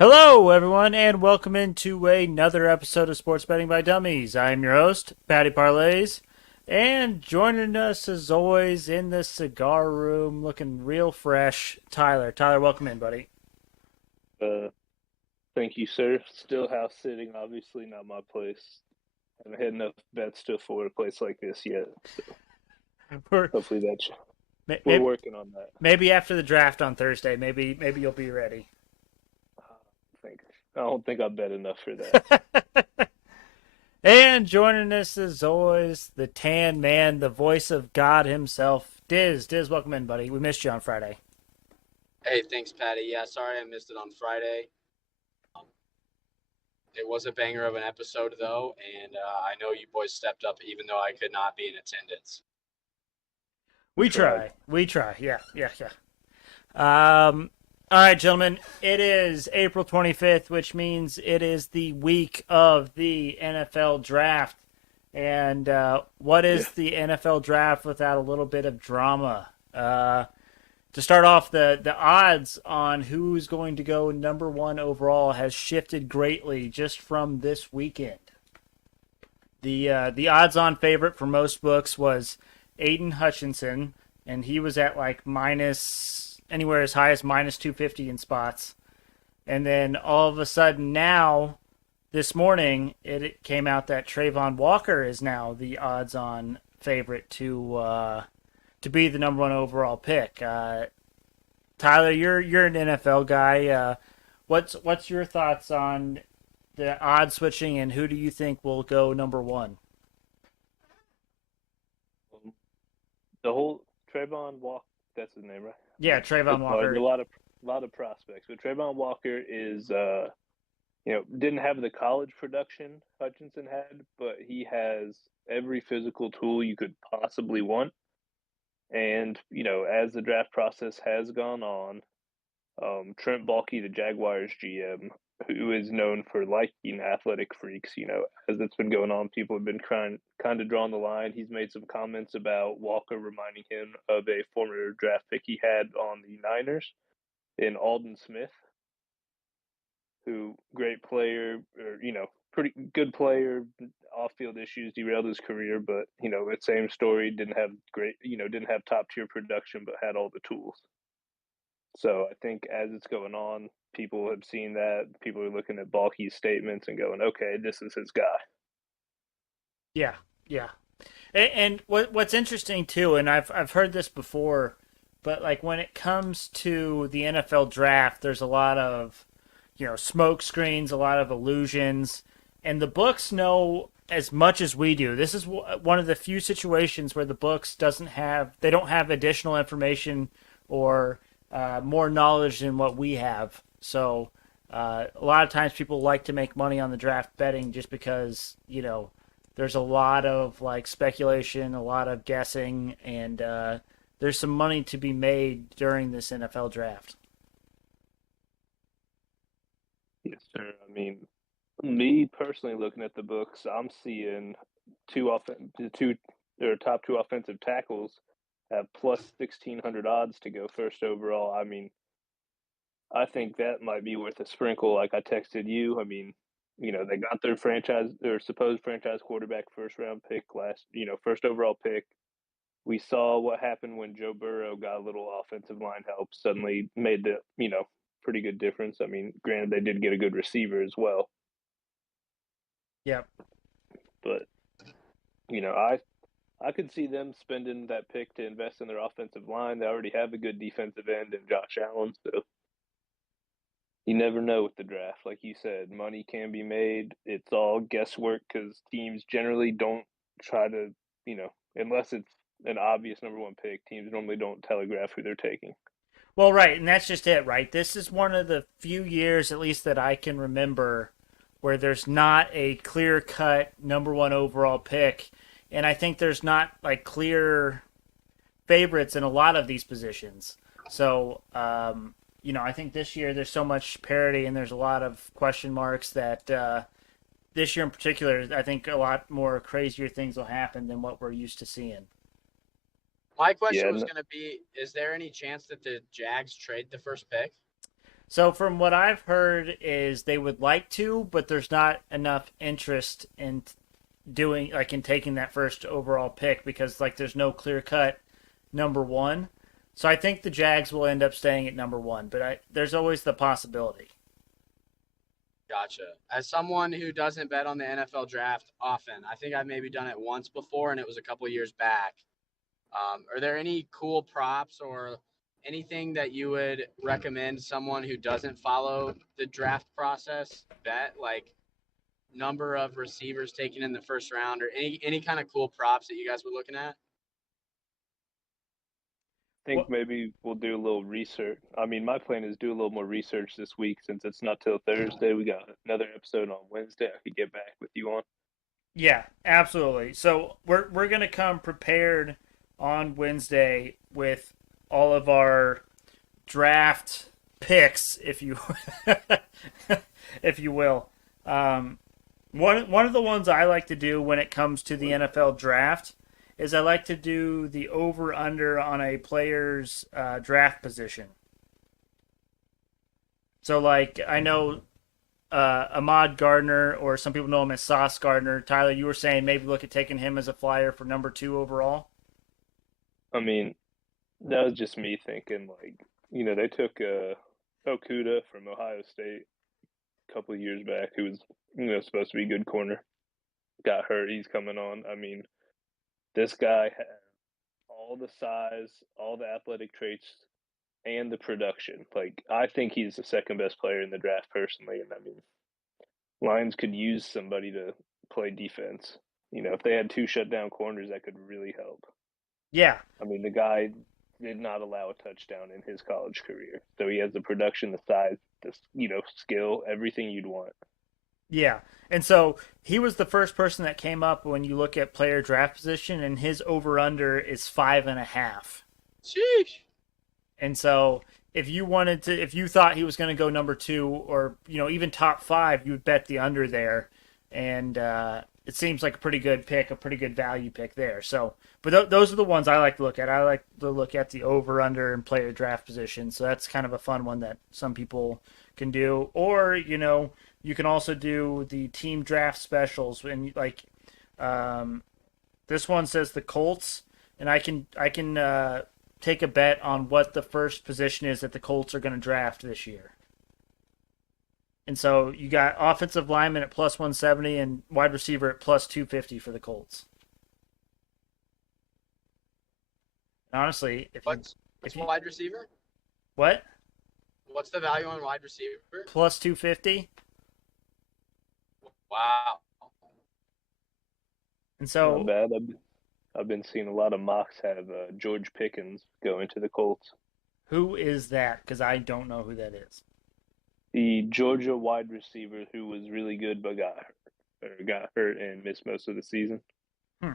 Hello, everyone, and welcome into another episode of Sports Betting by Dummies. I am your host, Patty Parlays, and joining us as always in the cigar room, looking real fresh, Tyler. Tyler, welcome in, buddy. Uh, Thank you, sir. Still house sitting, obviously not my place. Haven't had enough bets to afford a place like this yet. So We're, hopefully we're maybe, working on that. maybe after the draft on Thursday, maybe you'll be ready. I don't think I bet enough for that. And joining us as always, the tan man, the voice of God himself, Dizz. Dizz, welcome in, buddy. We missed you on Friday. Hey, thanks, Patty. Yeah, sorry I missed it on Friday. Um, it was a banger of an episode, though, and I know you boys stepped up even though I could not be in attendance. We We tried. try. We try. Yeah. All right, gentlemen. It is April 25th, which means it is the week of the NFL draft. And what Yeah. is the NFL draft without a little bit of drama? To start off, the odds on who's going to go number one overall has shifted greatly just from this weekend. The odds on favorite for most books was Aiden Hutchinson, and he was at like minus anywhere as high as minus 250 in spots. And then all of a sudden now, this morning, it came out that Trayvon Walker is now the odds on favorite to be the number one overall pick. Tyler, you're an NFL guy. What's your thoughts on the odd switching, and who do you think will go number one? Um, the whole Trayvon Walker, that's his name, right? Yeah, Trayvon There's Walker. a lot of prospects, but Trayvon Walker is didn't have the college production Hutchinson had, but he has every physical tool you could possibly want. And as the draft process has gone on, Trent Baalke, the Jaguars GM, who is known for liking athletic freaks, as it's been going on, people have been kind of drawing the line. He's made some comments about Walker reminding him of a former draft pick he had on the Niners in Alden Smith, who great player, or pretty good player. Off-field issues derailed his career, but it's same story. Didn't have top-tier production, but had all the tools. So I think as it's going on, people have seen that. People are looking at Balky's statements and going, "Okay, this is his guy." Yeah, yeah. And what's interesting too, and I've heard this before, but like when it comes to the NFL draft, there's a lot of smoke screens, a lot of illusions, and the books know as much as we do. This is one of the few situations where the books doesn't have they don't have additional information or more knowledge than what we have. So a lot of times people like to make money on the draft betting just because there's a lot of like speculation, a lot of guessing, and there's some money to be made during this NFL draft. Yes, sir. I mean, me personally, looking at the books, I'm seeing two their top two offensive tackles have plus 1,600 odds to go first overall. I mean, I think that might be worth a sprinkle. Like I texted you. I mean, they got their supposed franchise quarterback first round pick first overall pick. We saw what happened when Joe Burrow got a little offensive line help, suddenly made the pretty good difference. I mean, granted, they did get a good receiver as well, Yep. but, I could see them spending that pick to invest in their offensive line. They already have a good defensive end in Josh Allen, so you never know with the draft. Like you said, money can be made. It's all guesswork because teams generally don't try to, unless it's an obvious number one pick, teams normally don't telegraph who they're taking. Well, right, and that's just it, right? This is one of the few years, at least that I can remember, where there's not a clear cut number one overall pick. And I think there's not like clear favorites in a lot of these positions. So, I think this year there's so much parity and there's a lot of question marks that this year in particular, I think a lot more crazier things will happen than what we're used to seeing. My question Yeah, was going to be, is there any chance that the Jags trade the first pick? So from what I've heard is they would like to, but there's not enough interest in doing like in taking that first overall pick because like there's no clear cut number one. So I think the Jags will end up staying at number one, but there's always the possibility. Gotcha. As someone who doesn't bet on the NFL draft often, I think I've maybe done it once before, and it was a couple years back. Are there any cool props or anything that you would recommend someone who doesn't follow the draft process bet, like number of receivers taken in the first round, or any kind of cool props that you guys were looking at? Think What? maybe we'll do a little research. I mean, my plan is do a little more research this week since it's not till Thursday. We got another episode on Wednesday. I could get back with you on. Yeah, absolutely. So we're gonna come prepared on Wednesday with all of our draft picks, if you if you will. Um, one of the ones I like to do when it comes to the NFL draft is I like to do the over under on a player's draft position. So like I know Ahmad Gardner, or some people know him as Sauce Gardner. Tyler, you were saying maybe look at taking him as a flyer for number two overall. I mean, that was just me thinking, like, they took Okuda from Ohio State a couple of years back, who was, supposed to be a good corner. Got hurt. He's coming on. I mean, this guy has all the size, all the athletic traits, and the production. Like, I think he's the second best player in the draft personally. And I mean, Lions could use somebody to play defense. If they had two shutdown corners, that could really help. Yeah, I mean, the guy did not allow a touchdown in his college career. So he has the production, the size, the skill, everything you'd want. yeah. And so he was the first person that came up when you look at player draft position, and his over under is 5.5. Sheesh. And so if you thought he was going to go number two, or even top five, you would bet the under there, and it seems like a pretty good pick, a pretty good value pick there. So, but those are the ones I like to look at. I like to look at the over under and player draft position. So that's kind of a fun one that some people can do, or you can also do the team draft specials, and like um, this one says the Colts, and I can take a bet on what the first position is that the Colts are going to draft this year. And so you got offensive lineman at plus 170 and wide receiver at plus 250 for the Colts. And honestly, What's if you wide receiver? what What's the value on wide receiver? plus 250, Wow. and Not so bad. I've been seeing a lot of mocks have George Pickens go into the Colts. who is that? Because I don't know who that is. The Georgia wide receiver who was really good but got hurt and missed most of the season. Hmm.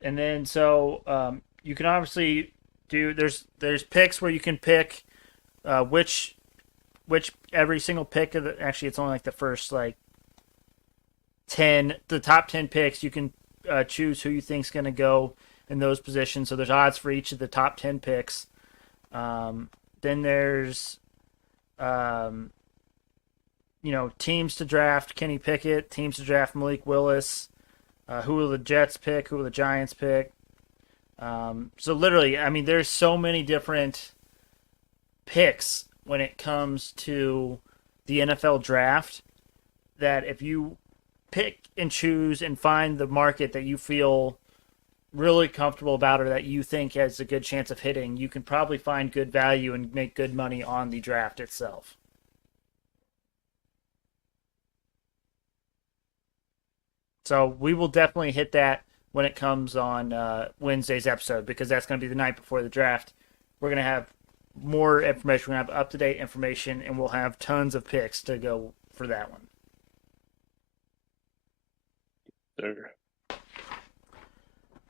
And then you can obviously do there's picks where you can pick which every single pick of actually it's only like the first like 10, the top 10 picks, you can choose who you think's going to go in those positions. So there's odds for each of the top 10 picks. Then there's um, teams to draft Kenny Pickett, teams to draft Malik Willis. Who will the Jets pick? Who will the Giants pick? So literally, I mean, there's so many different picks when it comes to the NFL draft that if you pick and choose and find the market that you feel really comfortable about or that you think has a good chance of hitting, you can probably find good value and make good money on the draft itself. So we will definitely hit that when it comes on Wednesday's episode because that's going to be the night before the draft. We're going to have more information. We're going to have up-to-date information, and we'll have tons of picks to go for that one. Sure.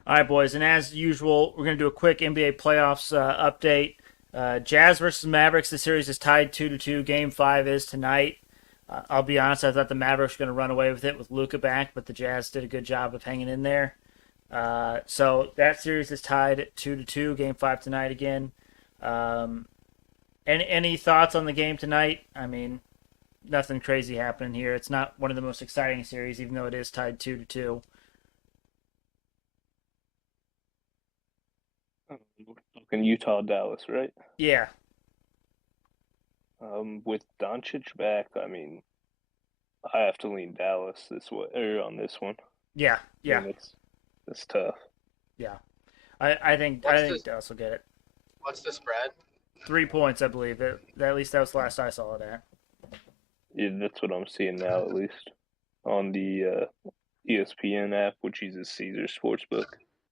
All right, boys, and as usual, we're going to do a quick NBA playoffs update. Jazz versus Mavericks, the series is tied 2-2. Game 5 is tonight. I'll be honest, I thought the Mavericks were going to run away with it with Luka back, but the Jazz did a good job of hanging in there. So that series is tied at 2-2. Game 5 tonight again. Um, any thoughts on the game tonight? I mean, nothing crazy happening here. It's not one of the most exciting series, even though it is tied 2-2. Talking Utah, Dallas, right? Yeah, With Doncic back, I mean, I have to lean Dallas this way or on this one. yeah, I yeah, mean, it's tough. yeah. I think Dallas will get it. What's the spread? 3 points, I believe. At least that was the last I saw it at. Yeah, that's what I'm seeing now, at least on the ESPN app, which uses Caesar Sportsbook.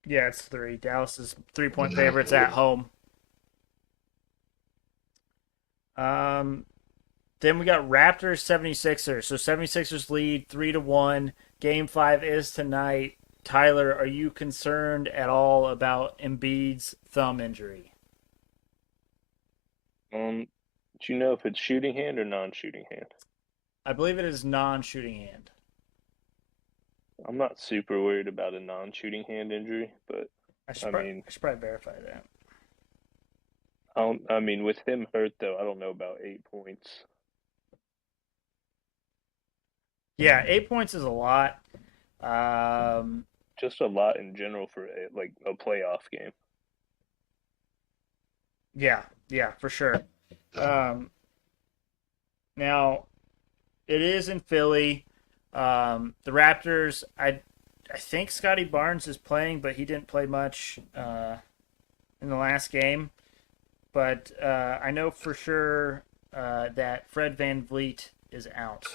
Yeah, it's three. Dallas is 3 point favorites at home. Um, then we got Raptors 76ers. So 76ers lead 3-1. Game 5 is tonight. Tyler, are you concerned at all about Embiid's thumb injury? Do you know if it's shooting hand or non-shooting hand? I believe it is non-shooting hand. I'm not super worried about a non-shooting hand injury, but I mean, I should probably verify that. I mean, with him hurt though, I don't know about 8 points. Yeah, 8 points is a lot. Um, Just a lot in general for like a playoff game. yeah, yeah, for sure. Um, now it is in Philly. The Raptors, I think Scotty Barnes is playing, but he didn't play much in the last game. But I know for sure that Fred Van Vliet is out.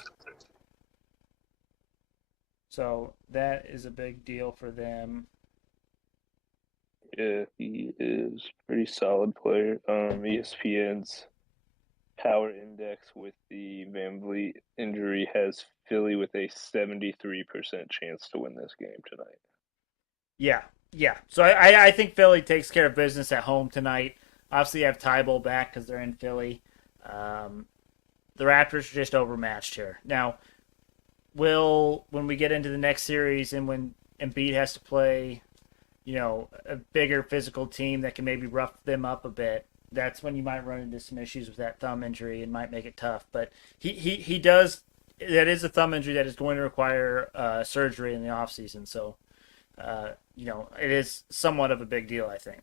So that is a big deal for them. Yeah, he is pretty solid player. ESPN's power index with the Van Vliet injury has Philly with a 73% chance to win this game tonight. Yeah, yeah. So I think Philly takes care of business at home tonight. Obviously, you have Tybalt back because they're in Philly. Um, the Raptors are just overmatched here. Now, will when we get into the next series and when Embiid has to play, a bigger physical team that can maybe rough them up a bit, that's when you might run into some issues with that thumb injury and might make it tough. But he does. That is a thumb injury that is going to require surgery in the offseason. So it is somewhat of a big deal, I think.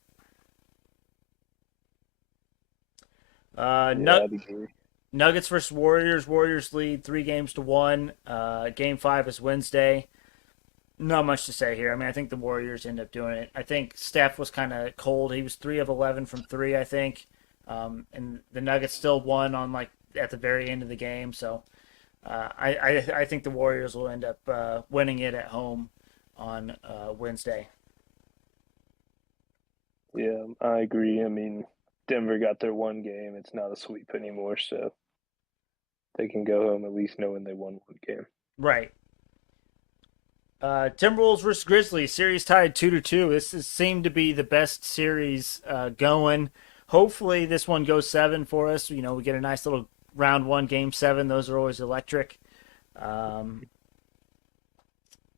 Yeah, I'd agree. Nuggets versus Warriors. Warriors lead 3 games to 1. Game 5 is Wednesday. Not much to say here. I mean, I think the Warriors end up doing it. I think Steph was kind of cold. He was 3 of 11 from three, I think, and the Nuggets still won on like at the very end of the game. So I think the Warriors will end up winning it at home on Wednesday. Yeah, I agree. I mean, Denver got their one game. It's not a sweep anymore, so they can go home at least knowing they won one game. Right. Timberwolves versus Grizzlies series tied 2-2. This seemed to be the best series going. Hopefully, this one goes 7 for us. We get a nice little round one, game 7. Those are always electric. Um,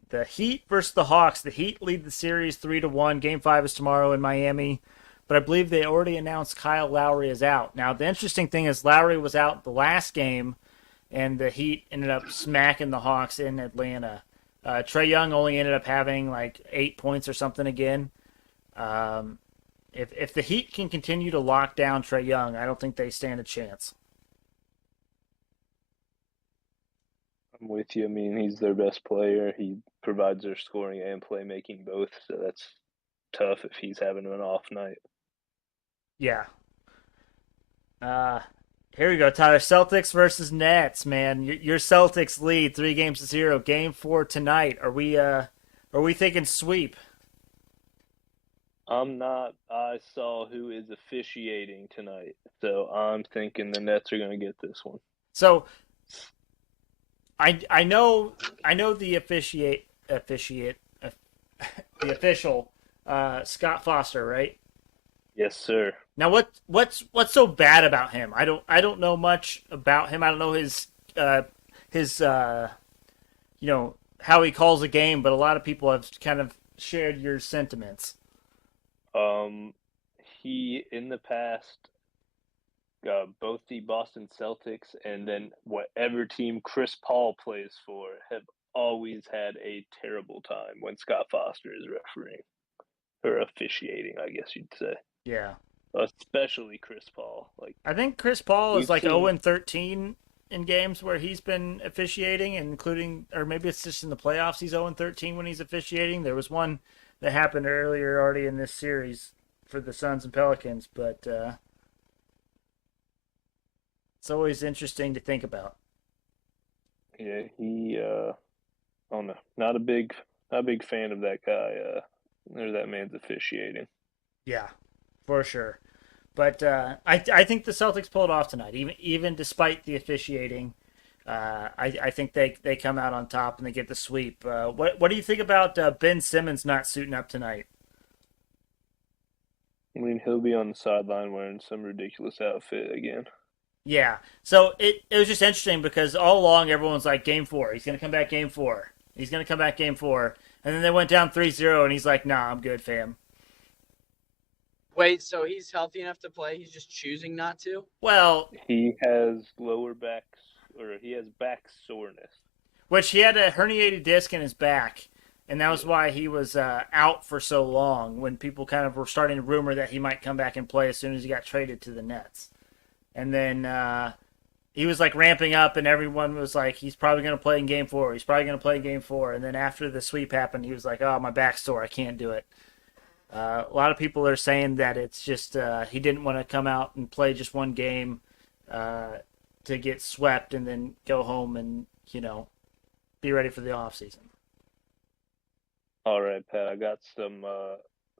the Heat versus the Hawks. The Heat lead the series 3-1. Game 5 is tomorrow in Miami. But I believe they already announced Kyle Lowry is out. Now, the interesting thing is Lowry was out the last game, and the Heat ended up smacking the Hawks in Atlanta. Trae Young only ended up having like 8 points or something again. If the Heat can continue to lock down Trae Young, I don't think they stand a chance. I'm with you. I mean, he's their best player. He provides their scoring and playmaking both, so that's tough if he's having an off night. Yeah. Uh, Here we go, Tyler. Celtics versus Nets, man. Your Celtics lead 3 games to 0. Game 4 tonight. Are we thinking sweep? I'm not. I saw who is officiating tonight, so I'm thinking the Nets are going to get this one. So I know the officiate the official Scott Foster, right? Yes, sir. Now what's so bad about him? I don't know much about him. I don't know his how he calls a game, but a lot of people have kind of shared your sentiments. Um, he in the past, both the Boston Celtics and then whatever team Chris Paul plays for have always had a terrible time when Scott Foster is refereeing or officiating, I guess you'd say. Yeah. Especially Chris Paul. Like I think Chris Paul is we've like 0 seen, and 13 in games where he's been officiating, including, or maybe it's just in the playoffs. He's 0 and 13 when he's officiating. There was one that happened earlier already in this series for the Suns and Pelicans, but it's always interesting to think about. yeah, I don't know, not a big fan of that guy, or that man's officiating. Yeah, for sure. But I think the Celtics pulled off tonight, even despite the officiating. I think they come out on top and they get the sweep. What do you think about Ben Simmons not suiting up tonight? I mean, he'll be on the sideline wearing some ridiculous outfit again. Yeah. So it was just interesting because all along everyone's like game 4. He's gonna come back game 4. He's gonna come back game 4. And then they went down 3-0 and he's like, nah, I'm good, fam. Wait, so he's healthy enough to play? He's just choosing not to? Well, He has lower backs, or he has back soreness. which he had a herniated disc in his back, and that was why he was out for so long. When people kind of were starting to rumor that he might come back and play as soon as he got traded to the Nets, and then he was like ramping up, and everyone was like, "He's probably going to play in Game 4. He's probably going to play in Game 4." And then after the sweep happened, he was like, "Oh, my back's sore. I can't do it." A lot of people are saying that it's just he didn't want to come out and play just one game to get swept and then go home and be ready for the off season. All right, Pat, I got some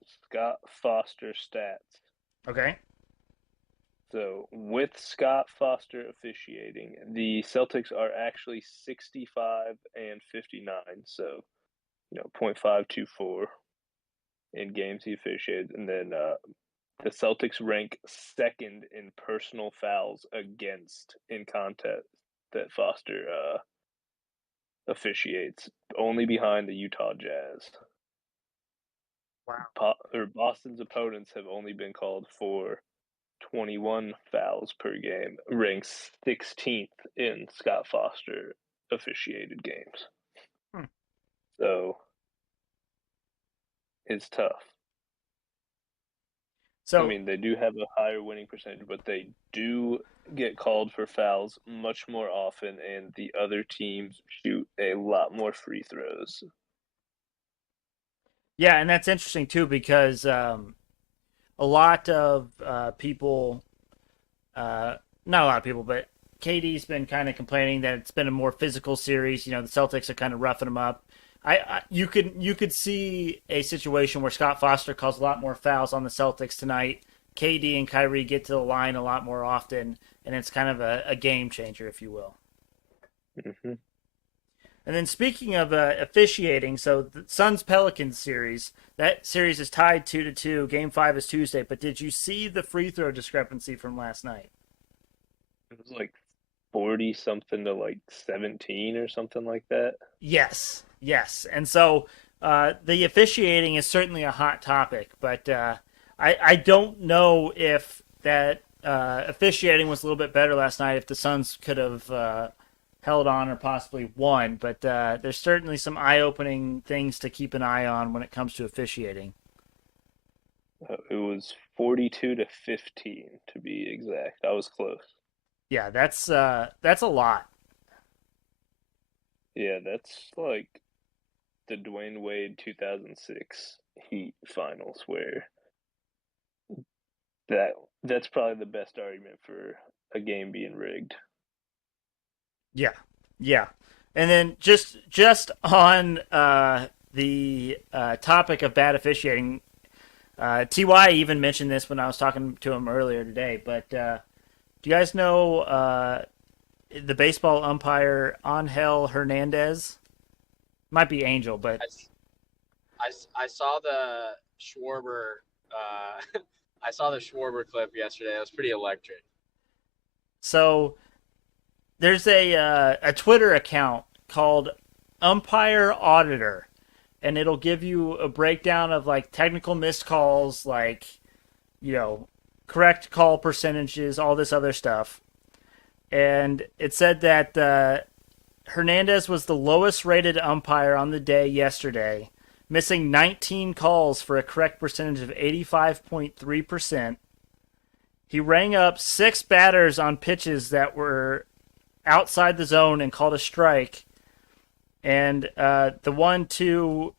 Scott Foster stats. Okay. So, with Scott Foster officiating, the Celtics are actually 65 and 59, so, 0.524 in games he officiated. And then the Celtics rank second in personal fouls against in contest that Foster officiates, only behind the Utah Jazz. Wow. Boston's opponents have only been called for 21 fouls per game, ranks 16th in Scott Foster officiated games. Hmm. So it's tough. So I mean, they do have a higher winning percentage, but they do get called for fouls much more often, and the other teams shoot a lot more free throws. yeah, and that's interesting too because a lot of people, not a lot of people, but KD's been kind of complaining that it's been a more physical series. The Celtics are kind of roughing them up. You could see a situation where Scott Foster calls a lot more fouls on the Celtics tonight. KD and Kyrie get to the line a lot more often, and it's kind of a game changer, if you will. Mm-hmm. And then speaking of officiating, so the Suns Pelicans series, that series is tied 2-2. Game 5 is Tuesday. But did you see the free throw discrepancy from last night? It was like 40 something to like 17 or something like that. Yes, yes. And so the officiating is certainly a hot topic, but I don't know if that officiating was a little bit better last night. If the Suns could have held on or possibly won, but there's certainly some eye-opening things to keep an eye on when it comes to officiating. It was 42 to 15 to be exact. I was close. Yeah, that's a lot. Yeah, that's like the Dwayne Wade 2006 Heat finals where that's probably the best argument for a game being rigged. Yeah, yeah. And then just on the topic of bad officiating, Ty even mentioned this when I was talking to him earlier today. But do you guys know the baseball umpire Angel Hernandez? Might be Angel, but I saw the Schwarber I saw the Schwarber clip yesterday. It was pretty electric. so there's a Twitter account called Umpire Auditor, and it'll give you a breakdown of like technical missed calls, like you know, correct call percentages, all this other stuff. And it said that Hernandez was the lowest rated umpire on the day yesterday, missing 19 calls for a correct percentage of 85.3%. He rang up 6 batters on pitches that were outside the zone and called a strike. And the 1-2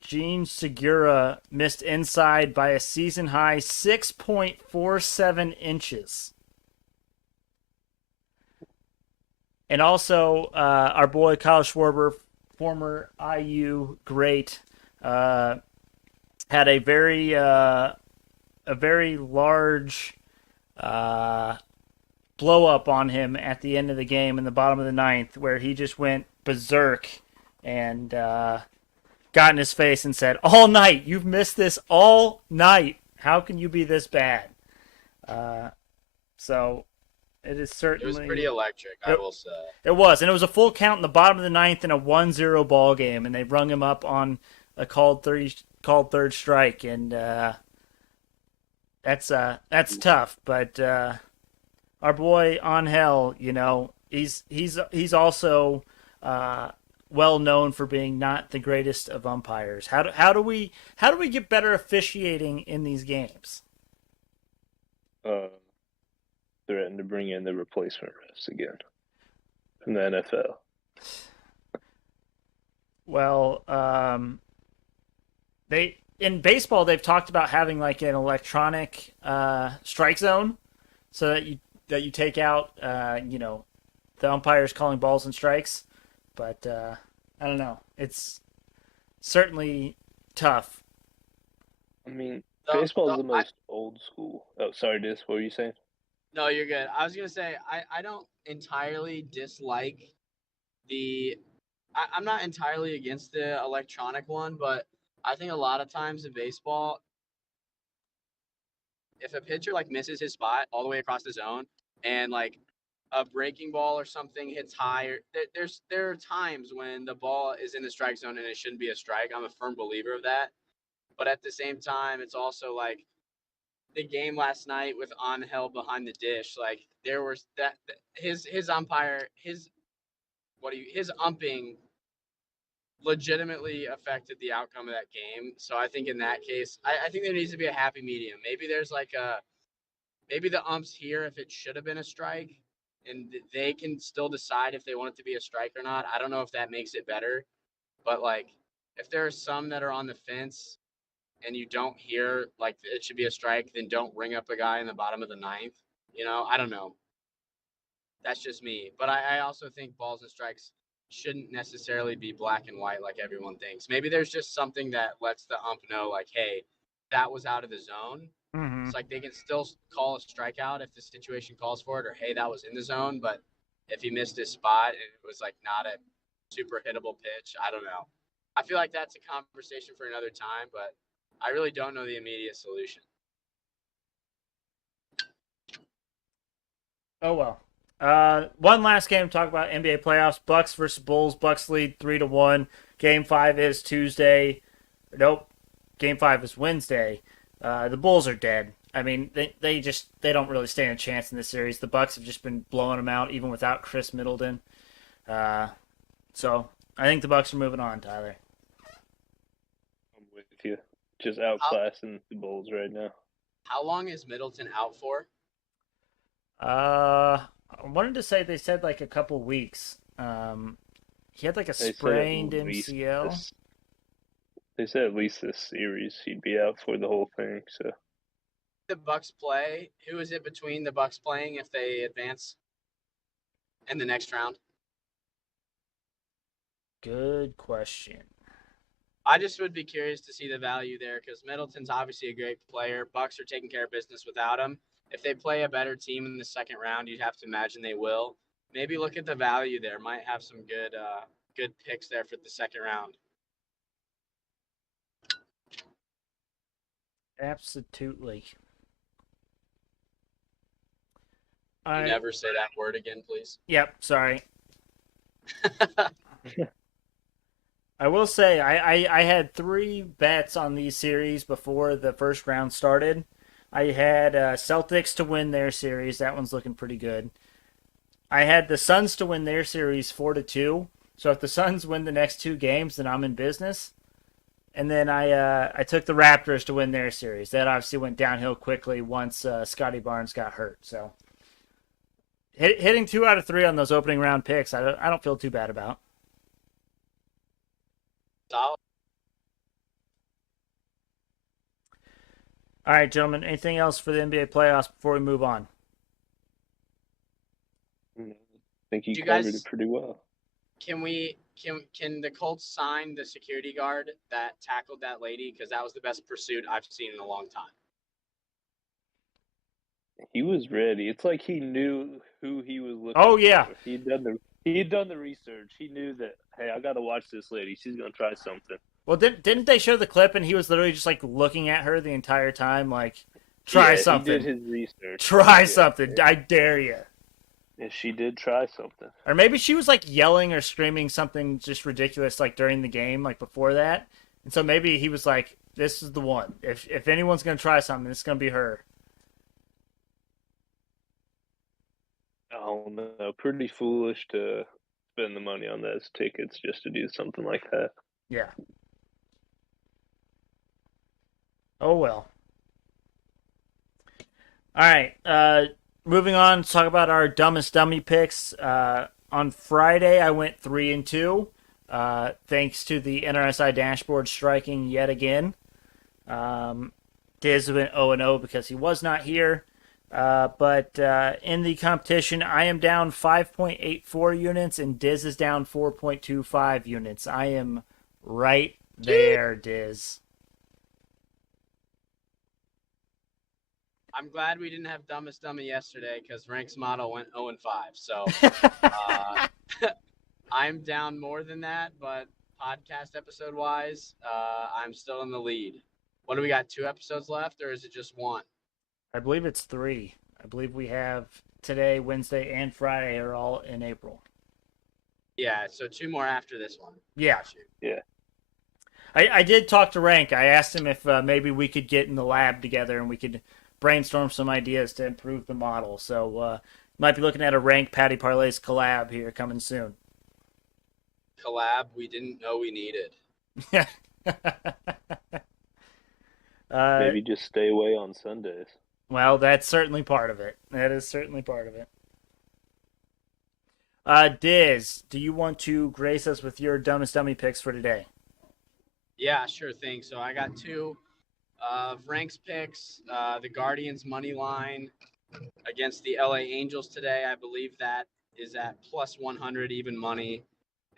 Gene Segura missed inside by a season high 6.47 inches. And also, our boy Kyle Schwarber, former IU great, had a very large blow up on him at the end of the game in the bottom of the ninth, where he just went berserk and got in his face and said, "All night, you've missed this all night. How can you be this bad?" So it is certainly. It was pretty electric, I will say. It was, and it was a full count in the bottom of the ninth in a 1-0 ball game, and they rung him up on a called third strike, and that's tough. But our boy Angel, he's also well known for being not the greatest of umpires. How do we get better officiating in these games? Threatened to bring in the replacement refs again from the NFL. Well, they in baseball they've talked about having like an electronic strike zone, so that you take out the umpires calling balls and strikes. But I don't know. It's certainly tough. I mean, baseball is the most old school. Oh, sorry, Dizz. What were you saying? No, you're good. I was going to say, I don't entirely dislike I'm not entirely against the electronic one, but I think a lot of times in baseball, if a pitcher like misses his spot all the way across the zone and like a breaking ball or something hits higher, there are times when the ball is in the strike zone and it shouldn't be a strike. I'm a firm believer of that. But at the same time, it's also like the game last night with Angel behind the dish. Like there was that his umpire his umping legitimately affected the outcome of that game. So I think in that case, I think there needs to be a happy medium. Maybe there's maybe the umps hear if it should have been a strike, and they can still decide if they want it to be a strike or not. I don't know if that makes it better, but like if there are some that are on the fence and you don't hear like it should be a strike, then don't ring up a guy in the bottom of the ninth. I don't know. That's just me. But I also think balls and strikes shouldn't necessarily be black and white like everyone thinks. Maybe there's just something that lets the ump know, like, hey, that was out of the zone. Mm-hmm. It's like they can still call a strikeout if the situation calls for it, or hey, that was in the zone. But if he missed his spot and it was like not a super hittable pitch, I don't know. I feel like that's a conversation for another time, but I really don't know the immediate solution. Oh well. One last game to talk about NBA playoffs. Bucks versus Bulls. Bucks lead 3-1. Game 5 is Tuesday. Nope. Game 5 is Wednesday. The Bulls are dead. I mean, they don't really stand a chance in this series. The Bucks have just been blowing them out, even without Chris Middleton. So I think the Bucks are moving on, Tyler. I'm with you. Just outclassing the Bulls right now. How long is Middleton out for? I wanted to say they said like a couple weeks. He had like a sprained MCL. They said at least this series he'd be out for the whole thing. So the Bucks play. Who is it between the Bucks playing if they advance in the next round? Good question. I just would be curious to see the value there because Middleton's obviously a great player. Bucks are taking care of business without him. If they play a better team in the second round, you'd have to imagine they will. Maybe look at the value there. Might have some good picks there for the second round. Absolutely. Never say that word again, please. Yep, sorry. I will say I had 3 bets on these series before the first round started. I had Celtics to win their series. That one's looking pretty good. I had the Suns to win their series 4-2. So if the Suns win the next two games, then I'm in business. And then I took the Raptors to win their series. That obviously went downhill quickly once Scotty Barnes got hurt. So hitting 2 out of 3 on those opening round picks, I don't feel too bad about. Solid. All right, gentlemen. Anything else for the NBA playoffs before we move on? I think you Do you covered guys- it pretty well. Can the Colts sign the security guard that tackled that lady? Because that was the best pursuit I've seen in a long time. He was ready. It's like he knew who he was looking Oh, yeah. for. He'd done the research. He knew that, hey, I got to watch this lady. She's going to try something. Well, didn't they show the clip and he was literally just like looking at her the entire time, like, try something. He did his research. Try something. I dare you. And she did try something. Or maybe she was like yelling or screaming something just ridiculous like during the game, like before that. And so maybe he was like, this is the one. If anyone's going to try something, it's going to be her. Oh, no. Pretty foolish to spend the money on those tickets just to do something like that. Yeah. Oh, well. All right. Moving on to talk about our dumbest dummy picks. On Friday, I went 3-2, thanks to the NRSI dashboard striking yet again. Dizz went 0-0 because he was not here. But in the competition, I am down 5.84 units, and Dizz is down 4.25 units. I am right there, Dizz. I'm glad we didn't have Dumbest Dummy yesterday because Rank's model went 0-5. So I'm down more than that, but podcast episode wise, I'm still in the lead. What do we got? 2 episodes left, or is it just 1? I believe it's 3. I believe we have today, Wednesday, and Friday are all in April. Yeah, so 2 more after this one. Yeah. Got you. Yeah. I did talk to Rank. I asked him if maybe we could get in the lab together and we could brainstorm some ideas to improve the model. So might be looking at a Rank Patty Parlays collab here coming soon. Collab we didn't know we needed. Maybe just stay away on Sundays. Well, that's certainly part of it. That is certainly part of it. Diz, do you want to grace us with your dumbest dummy picks for today? Yeah, sure thing. So I got 2 of Rank's picks. The Guardians money line against the LA Angels today. I believe that is at plus 100 even money.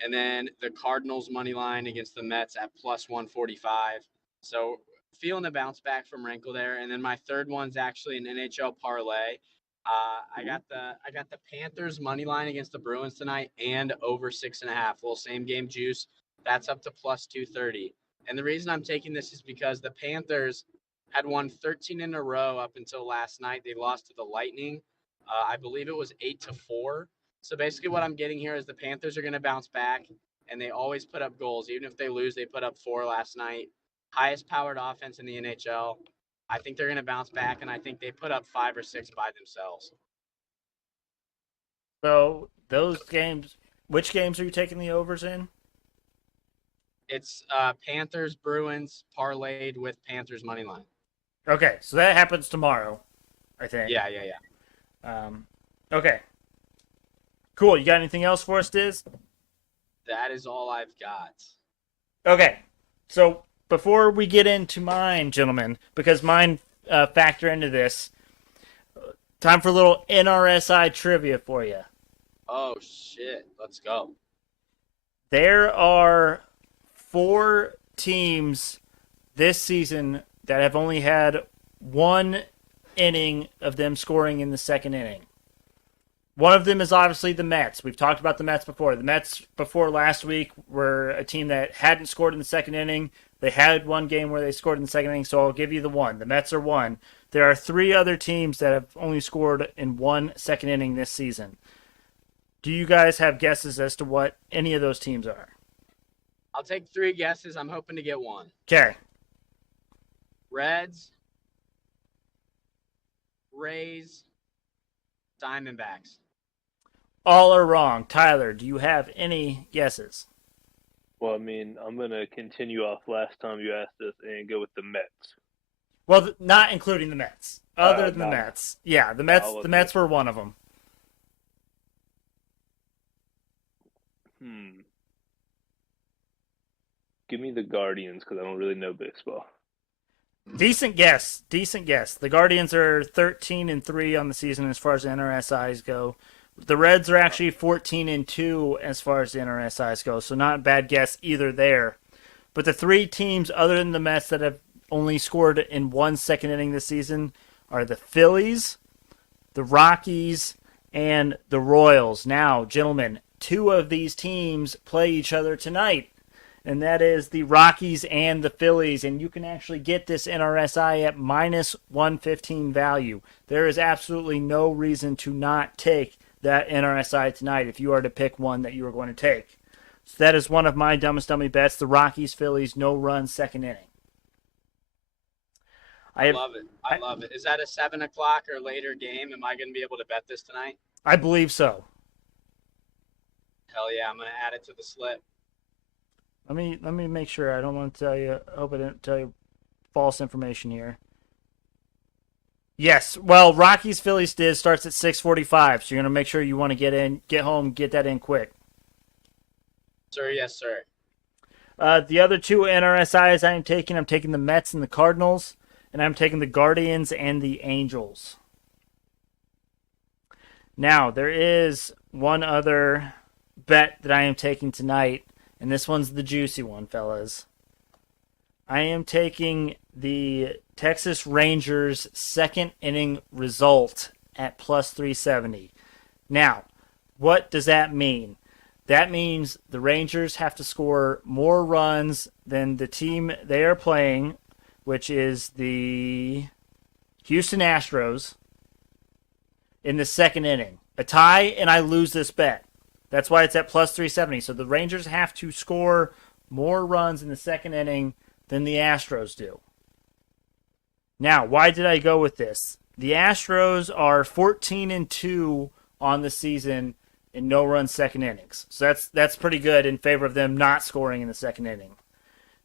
And then the Cardinals money line against the Mets at plus 145. So feeling a bounce back from Rankle there. And then my third one's actually an NHL parlay. I got the Panthers money line against the Bruins tonight and over 6.5. Little same game juice. That's up to plus 230. And the reason I'm taking this is because the Panthers had won 13 in a row up until last night. They lost to the Lightning. I believe it was 8-4. So basically what I'm getting here is the Panthers are going to bounce back, and they always put up goals. Even if they lose, they put up 4 last night. Highest powered offense in the NHL. I think they're going to bounce back, and I think they put up 5 or 6 by themselves. So those games, which games are you taking the overs in? It's Panthers, Bruins, parlayed with Panthers money line. Okay, so that happens tomorrow, I think. Yeah. Okay. Cool. You got anything else for us, Diz? That is all I've got. Okay. So before we get into mine, gentlemen, because mine factor into this, time for a little NRSI trivia for you. Oh, shit. Let's go. There are 4 teams this season that have only had 1 inning of them scoring in the second inning. One of them is obviously the Mets. We've talked about the Mets before. The Mets before last week were a team that hadn't scored in the second inning. They had 1 game where they scored in the second inning, so I'll give you the one. The Mets are 1. There are 3 other teams that have only scored in 1 second inning this season. Do you guys have guesses as to what any of those teams are? I'll take 3 guesses. I'm hoping to get 1. Okay. Reds, Rays, Diamondbacks. All are wrong. Tyler, do you have any guesses? Well, I mean, I'm gonna continue off last time you asked us and go with the Mets. Well, not including the Mets. Other than the No, Mets. Yeah, the no, Mets I the wasn't Mets were listening. one of them. Hmm. Give me the Guardians because I don't really know baseball. Decent guess. Decent guess. The Guardians are 13-3 on the season as far as the NRSIs go. The Reds are actually 14-2 as far as the NRSIs go, so not a bad guess either there. But the three teams other than the Mets that have only scored in 1 second inning this season are the Phillies, the Rockies, and the Royals. Now, gentlemen, two of these teams play each other tonight, and that is the Rockies and the Phillies. And you can actually get this NRSI at minus 115 value. There is absolutely no reason to not take that NRSI tonight if you are to pick one that you are going to take. So that is one of my dumbest dummy bets, the Rockies Phillies no run second inning. I love it. I love it. Is that a 7 o'clock or later game? Am I going to be able to bet this tonight? I believe so. Hell yeah, I'm going to add it to the slip. Let me make sure. I don't want to tell you. I hope I didn't tell you false information here. Yes. Well, Rockies Phillies Dizz starts at 6:45, so you're gonna make sure you want to get home, get that in quick. Sir, yes, sir. The other two NRSIs I'm taking the Mets and the Cardinals, and I'm taking the Guardians and the Angels. Now there is one other bet that I am taking tonight. And this one's the juicy one, fellas. I am taking the Texas Rangers second inning result at plus 370. Now, what does that mean? That means the Rangers have to score more runs than the team they are playing, which is the Houston Astros, in the second inning. A tie, and I lose this bet. That's why it's at plus 370. So the Rangers have to score more runs in the second inning than the Astros do. Now, why did I go with this? The Astros are 14-2 on the season in no-run second innings. So that's pretty good in favor of them not scoring in the second inning.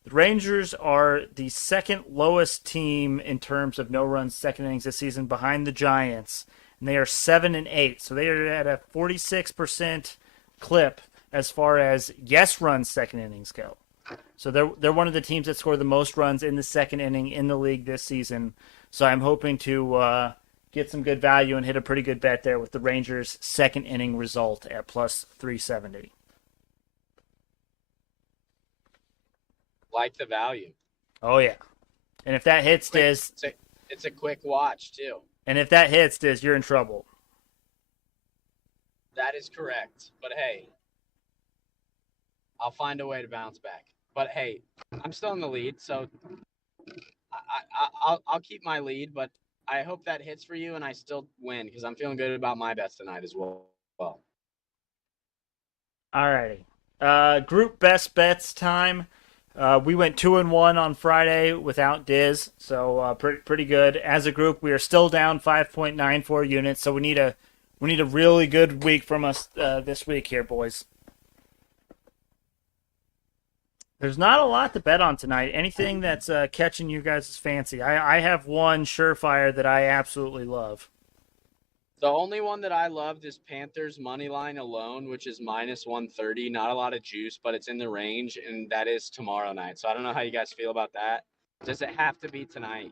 The Rangers are the second lowest team in terms of no-run second innings this season behind the Giants, and they are 7-8. So they are at a 46% clip as far as yes run second innings go. So they're one of the teams that score the most runs in the second inning in the league this season. So I'm hoping to get some good value and hit a pretty good bet there with the Rangers second inning result at plus 370. Like the value. Oh yeah. And if that hits, Diz, it's a quick watch too. And if that hits, Diz, you're in trouble. That is correct. But hey, I'll find a way to bounce back. But hey, I'm still in the lead, so I'll keep my lead. But I hope that hits for you, and I still win because I'm feeling good about my bets tonight as well. Alrighty. Group best bets time. We went 2-1 on Friday without Dizz, so pretty good. As a group, we are still down 5.94 units, so we need a really good week from us this week here, boys. There's not a lot to bet on tonight. Anything that's catching you guys' fancy. I have one surefire that I absolutely love. The only one that I loved is Panthers money line alone, which is minus 130. Not a lot of juice, but it's in the range, and that is tomorrow night. So I don't know how you guys feel about that. Does it have to be tonight?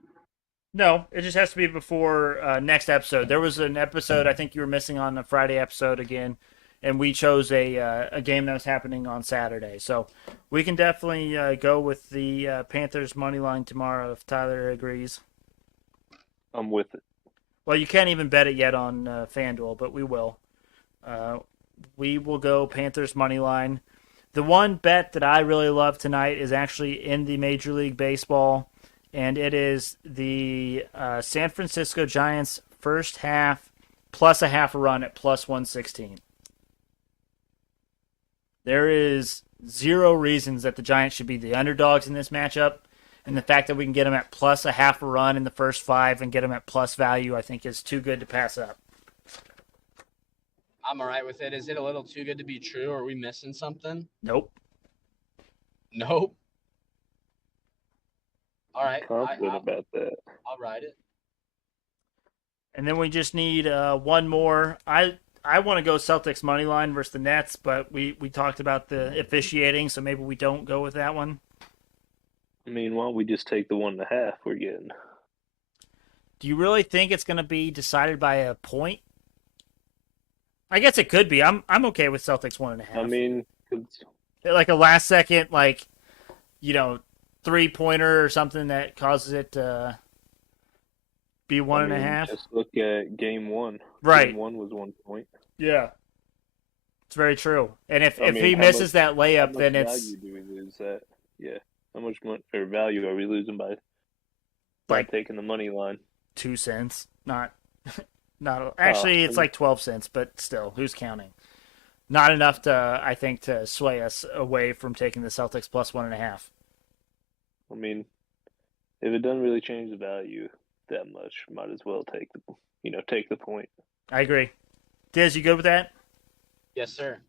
No, it just has to be before next episode. There was an episode I think you were missing on the Friday episode again, and we chose a game that was happening on Saturday. So we can definitely go with the Panthers money line tomorrow if Tyler agrees. I'm with it. Well, you can't even bet it yet on FanDuel, but we will. We will go Panthers money line. The one bet that I really love tonight is actually in the Major League Baseball, and it is the San Francisco Giants first half plus a half a run at plus 116. There is zero reasons that the Giants should be the underdogs in this matchup. and the fact that we can get them at plus a half a run in the first 5 and get them at plus value, I think is too good to pass up. I'm all right with it. Is it a little too good to be true? Or are we missing something? Nope. Nope. All right. Confident about that. I'll ride it. And then we just need one more. I want to go Celtics money line versus the Nets, but we talked about the officiating, so maybe we don't go with that one. I mean, why don't we just take the 1.5 we're getting? Do you really think it's going to be decided by a point? I guess it could be. I'm okay with Celtics 1.5. I mean, like a last second, like, 3-pointer or something that causes it to be 1.5. Just look at game 1. Right. Game 1 was 1 point. Yeah. It's very true. And if he misses that layup, then it's... How much value do we lose that? Yeah. How much value are we losing by taking the money line? 2 cents. Not actually, it's like 12 cents, but still, who's counting? Not enough I think, to sway us away from taking the Celtics plus 1.5. I mean, if it doesn't really change the value that much, might as well take the point. I agree. Dizz, you good with that? Yes, sir.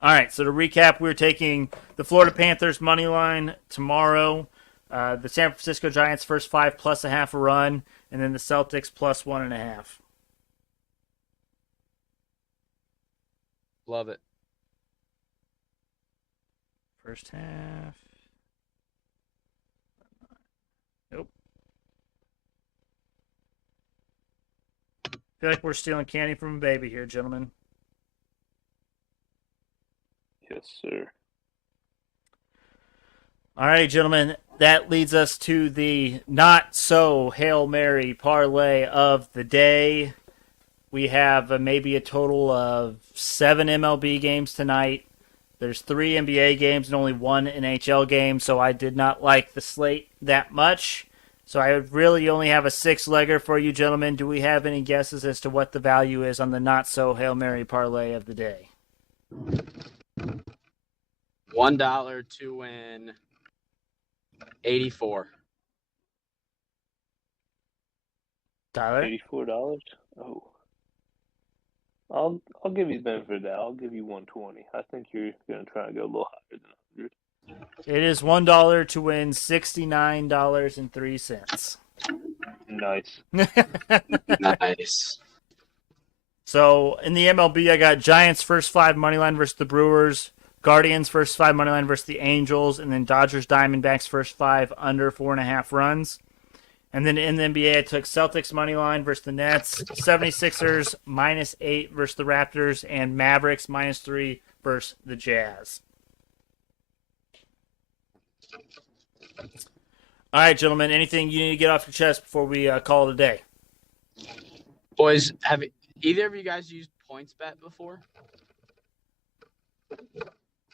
All right, so to recap, we're taking the Florida Panthers money line tomorrow, the San Francisco Giants first 5 plus a half a run, and then the Celtics plus 1.5. Love it. First half. Nope. I feel like we're stealing candy from a baby here, gentlemen. Yes, sir. All right, gentlemen. That leads us to the not so Hail Mary parlay of the day. We have maybe a total of 7 MLB games tonight. There's 3 NBA games and only 1 NHL game, so I did not like the slate that much. So I really only have a 6-legger for you, gentlemen. Do we have any guesses as to what the value is on the not so Hail Mary parlay of the day? $1 to win 84. Tyler? $84? Oh. I'll give you the benefit of that. I'll give you 120. I think you're going to try to go a little higher than 100. It is $1 to win $69.03. Nice. Nice. So in the MLB, I got Giants first 5 money line versus the Brewers, Guardians first 5 money line versus the Angels, and then Dodgers Diamondbacks first 5 under 4.5 runs. And then in the NBA, I took Celtics money line versus the Nets, 76ers -8 versus the Raptors, and Mavericks -3 versus the Jazz. All right, gentlemen, anything you need to get off your chest before we call it a day? Boys, have either of you guys used PointsBet before?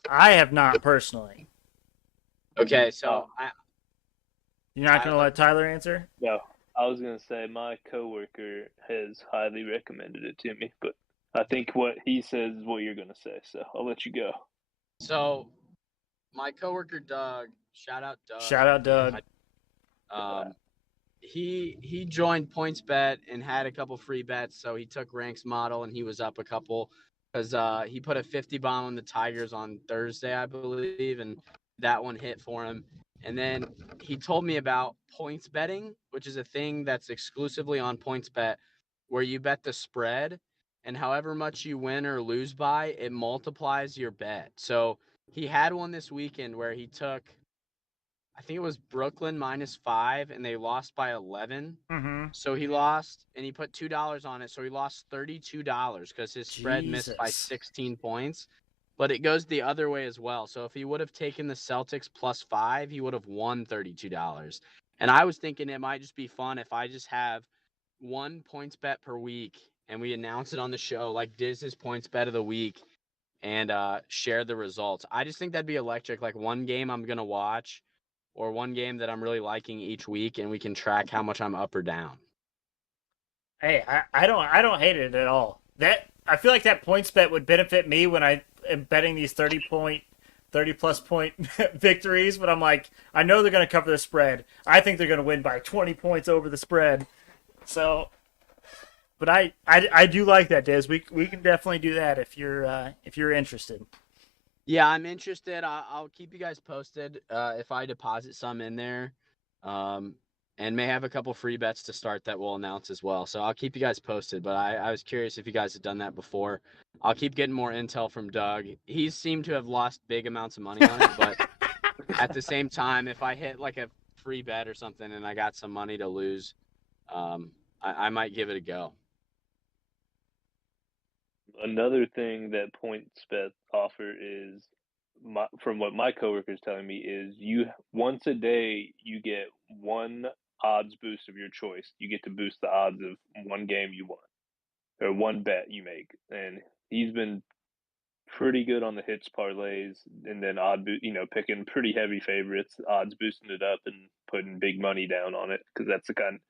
I have not personally. Okay, so You're not going to let Tyler answer? No, I was going to say my coworker has highly recommended it to me, but I think what he says is what you're going to say, so I'll let you go. So my coworker Doug, shout out Doug. Shout out Doug. He joined PointsBet and had a couple free bets, so he took Rank's model and he was up a couple because he put a 50 bomb on the Tigers on Thursday, I believe, and that one hit for him. And then he told me about points betting, which is a thing that's exclusively on PointsBet, where you bet the spread, and however much you win or lose by, it multiplies your bet. So he had one this weekend where he took, I think it was Brooklyn -5, and they lost by 11. Mm-hmm. So he lost, and he put $2 on it, so he lost $32 because his spread missed by 16 points. But it goes the other way as well. So if he would have taken the Celtics +5, he would have won $32. And I was thinking it might just be fun if I just have one points bet per week and we announce it on the show, like Dizz's points bet of the week, and share the results. I just think that'd be electric. Like one game I'm going to watch or one game that I'm really liking each week, and we can track how much I'm up or down. Hey, I don't hate it at all. I feel like that points bet would benefit me when I am betting these 30 30-plus point victories, but I'm like, I know they're going to cover the spread. I think they're going to win by 20 points over the spread. So, but I do like that, Diz. We can definitely do that if you're interested. Yeah, I'm interested. I'll keep you guys posted if I deposit some in there, and may have a couple free bets to start that we'll announce as well. So I'll keep you guys posted. But I was curious if you guys had done that before. I'll keep getting more intel from Doug. He seemed to have lost big amounts of money on it, but at the same time, if I hit like a free bet or something and I got some money to lose, I might give it a go. Another thing that PointsBet offer is, from what my coworker's telling me, is you once a day you get one odds boost of your choice. You get to boost the odds of one game you won or one bet you make, and he's been pretty good on the hits parlays, and then picking pretty heavy favorites, odds boosting it up and putting big money down on it because that's the kind.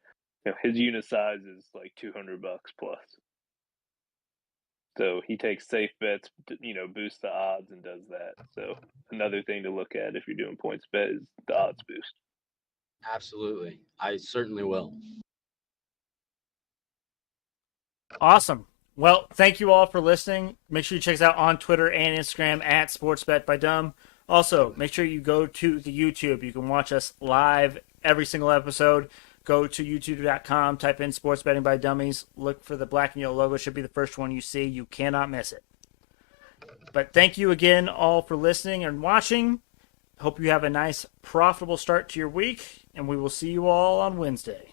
His unit size is like $200 plus. So he takes safe bets, boosts the odds and does that. So another thing to look at if you're doing PointsBet is the odds boost. Absolutely. I certainly will. Awesome. Well, thank you all for listening. Make sure you check us out on Twitter and Instagram at SportsBetByDumb. Also, make sure you go to the YouTube. You can watch us live every single episode. Go to youtube.com, type in Sports Betting by Dummies, look for the black and yellow logo. It should be the first one you see. You cannot miss it. But thank you again all for listening and watching. Hope you have a nice, profitable start to your week, and we will see you all on Wednesday.